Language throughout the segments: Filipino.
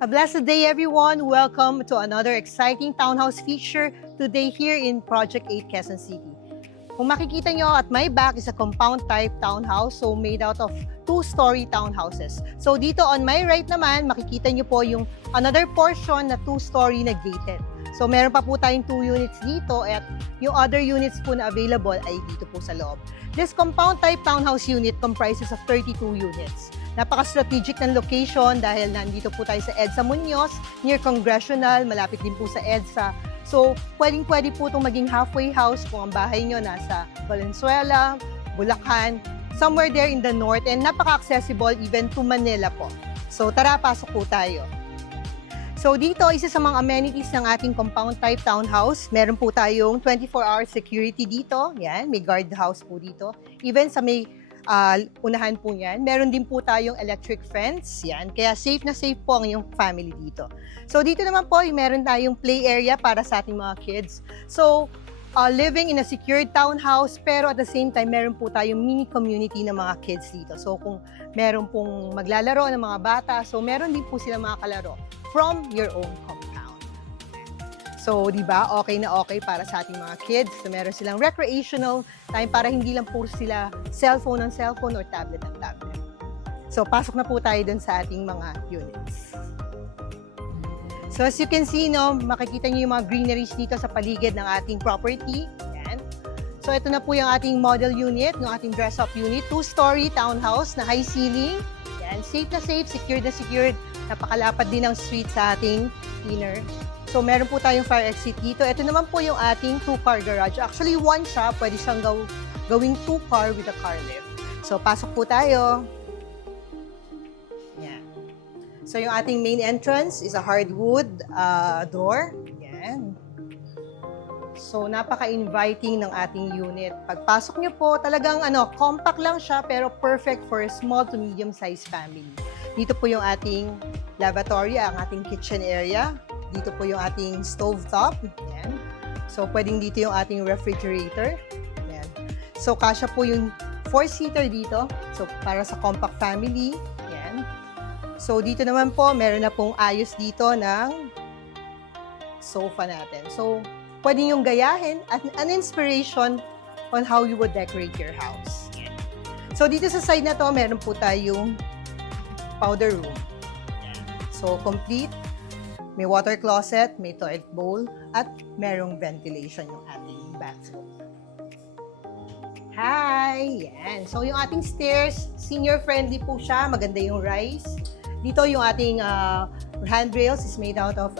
A blessed day, everyone. Welcome to another exciting townhouse feature today here in Project 8 Quezon City. Kung makikita nyo at my back is a compound type townhouse, so made out of two-story townhouses. So dito on my right naman, makikita nyo po yung another portion na two-story na gated. So meron pa po tayong 2 units dito at yung other units po na available ay dito po sa loob. This compound type townhouse unit comprises of 32 units. Napaka-strategic ng location dahil nandito po tayo sa EDSA Muñoz, near Congressional, malapit din po sa EDSA. So, pwedeng-pwede po itong maging halfway house kung ang bahay nyo nasa Valenzuela, Bulacan, somewhere there in the north, and napaka-accessible even to Manila po. So, tara, pasok po tayo. So, dito, isa sa mga amenities ng ating compound type townhouse, meron po tayong 24-hour security dito. Yan, may guard house po dito. Even sa may unahan po yan. Meron din po tayong electric fence. Yan. Kaya safe na safe po ang iyong family dito. So dito naman po, meron tayong play area para sa ating mga kids. So living in a secured townhouse, pero at the same time, meron po tayong mini community ng mga kids dito. So kung meron pong maglalaro ng mga bata, so meron din po sila mga kalaro from your own compound. So, di ba, okay na okay para sa ating mga kids. So, meron silang recreational time para hindi lang puro sila cellphone or tablet ng tablet. So, pasok na po tayo dun sa ating mga units. So, as you can see, no, makikita niyo yung mga greeneries dito sa paligid ng ating property. Yan. So, ito na po yung ating model unit, yung ating dress-up unit. 2-story townhouse na high ceiling. Yan. Safe na safe, secured na secured. Napakalapad din ng street sa ating inner. So, meron po tayong fire exit dito. Ito naman po yung ating 2-car garage. Actually, one siya. Pwede siyang gawing 2-car with a car lift. So, pasok po tayo. Yan. So, yung ating main entrance is a hardwood door. Yan. So, napaka-inviting ng ating unit. Pagpasok nyo po, talagang compact lang siya, pero perfect for a small to medium-sized family. Dito po yung ating lavatory, ang ating kitchen area. Dito po yung ating stove top. Yan. So, pwedeng dito yung ating refrigerator. Yan. So, kasya po yung 4-seater dito. So, para sa compact family. Yan. So, dito naman po, meron na pong ayos dito ng sofa natin. So, pwedeng yung gayahin at an inspiration on how you would decorate your house. Yan. So, dito sa side na to, meron po tayong powder room. Yan. So, complete. May water closet, may toilet bowl, at merong ventilation yung ating bathroom. Hi! Yan. So, yung ating stairs, senior-friendly po siya. Maganda yung rise. Dito yung ating handrails is made out of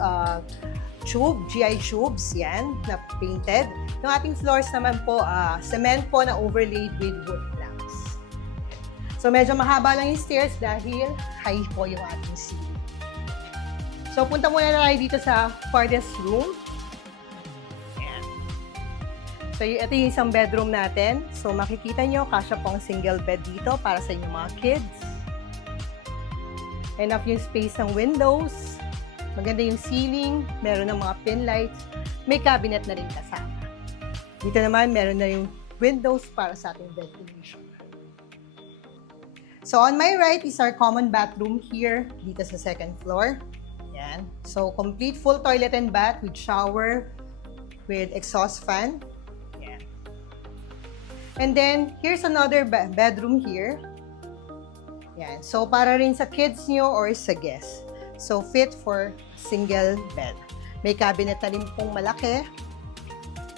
GI tubes. Yan, na painted. Yung ating floors naman po, cement po na overlaid with wood planks. So, medyo mahaba lang yung stairs dahil high po yung ating ceiling. So, punta muna na tayo dito sa farthest room. Ayan. So, ito yung isang bedroom natin. So, makikita nyo, kasya po ang single bed dito para sa inyong mga kids. Enough yung space ng windows. Maganda yung ceiling. Meron ng mga pin lights. May cabinet na rin kasama. Dito naman, meron na yung windows para sa ating ventilation. So, on my right is our common bathroom here, dito sa second floor. Yan. So, complete full toilet and bath with shower, with exhaust fan. Yan. And then, here's another bedroom here. Yan. So, para rin sa kids nyo or sa guests. So, fit for single bed. May cabinet na rin pong malaki.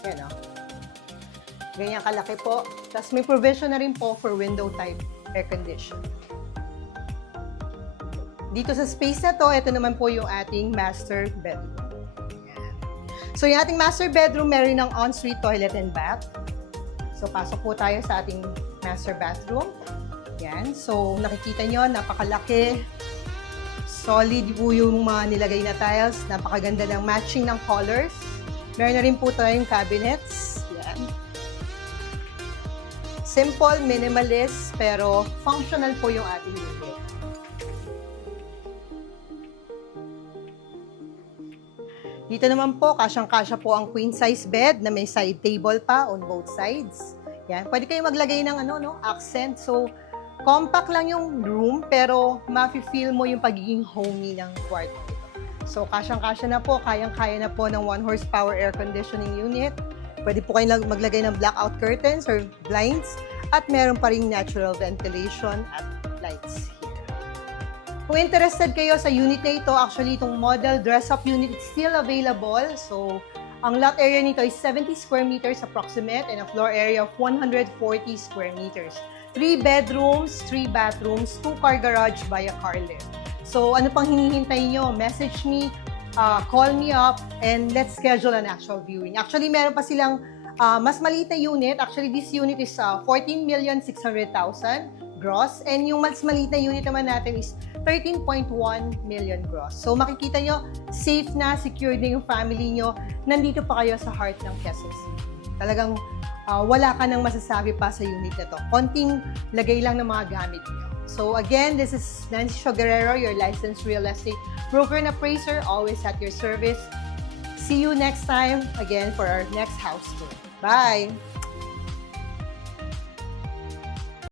Yan o. Ganyan kalaki po. Tapos may provision na rin po for window type air condition. Dito sa space na to, ito naman po yung ating master bedroom. Ayan. So, yung ating master bedroom, meron ng ensuite toilet and bath. So, pasok po tayo sa ating master bathroom. Ayan. So, nakikita nyo, napakalaki. Solid po yung mga nilagay na tiles. Napakaganda ng matching ng colors. Meron na rin po tayong cabinets. Ayan. Simple, minimalist, pero functional po yung ating unit. Dito naman po, kasyang-kasya po ang queen size bed na may side table pa on both sides. Yan. Pwede kayo maglagay ng accent. So, Compact lang yung room, pero mafe-feel mo yung pagiging homey ng kwarto nito. So, kasyang-kasya na po, kayang-kaya na po ng 1 horsepower air conditioning unit. Pwede po kayong maglagay ng blackout curtains or blinds at meron pa ring natural ventilation at lights here. Kung interested kayo sa unit na ito, actually itong model dress-up unit is still available. So, ang lot area nito is 70 square meters approximate and a floor area of 140 square meters. 3 bedrooms, 3 bathrooms, 2-car garage by a car lift. So, ano pang hinihintay nyo? Message me, call me up, and let's schedule an actual viewing. Actually, meron pa silang mas maliit na unit. Actually, this unit is 14,600,000 gross. And yung mas maliit na unit naman natin is 13.1 million gross. So, makikita nyo, safe na, secure na yung family nyo. Nandito pa kayo sa heart ng Quezon City. Talagang wala ka nang masasabi pa sa unit na to. Konting lagay lang ng mga gamit nyo. So again, this is Nancy Guerrero, your licensed real estate broker and appraiser, always at your service. See you next time again for our next house tour. Bye!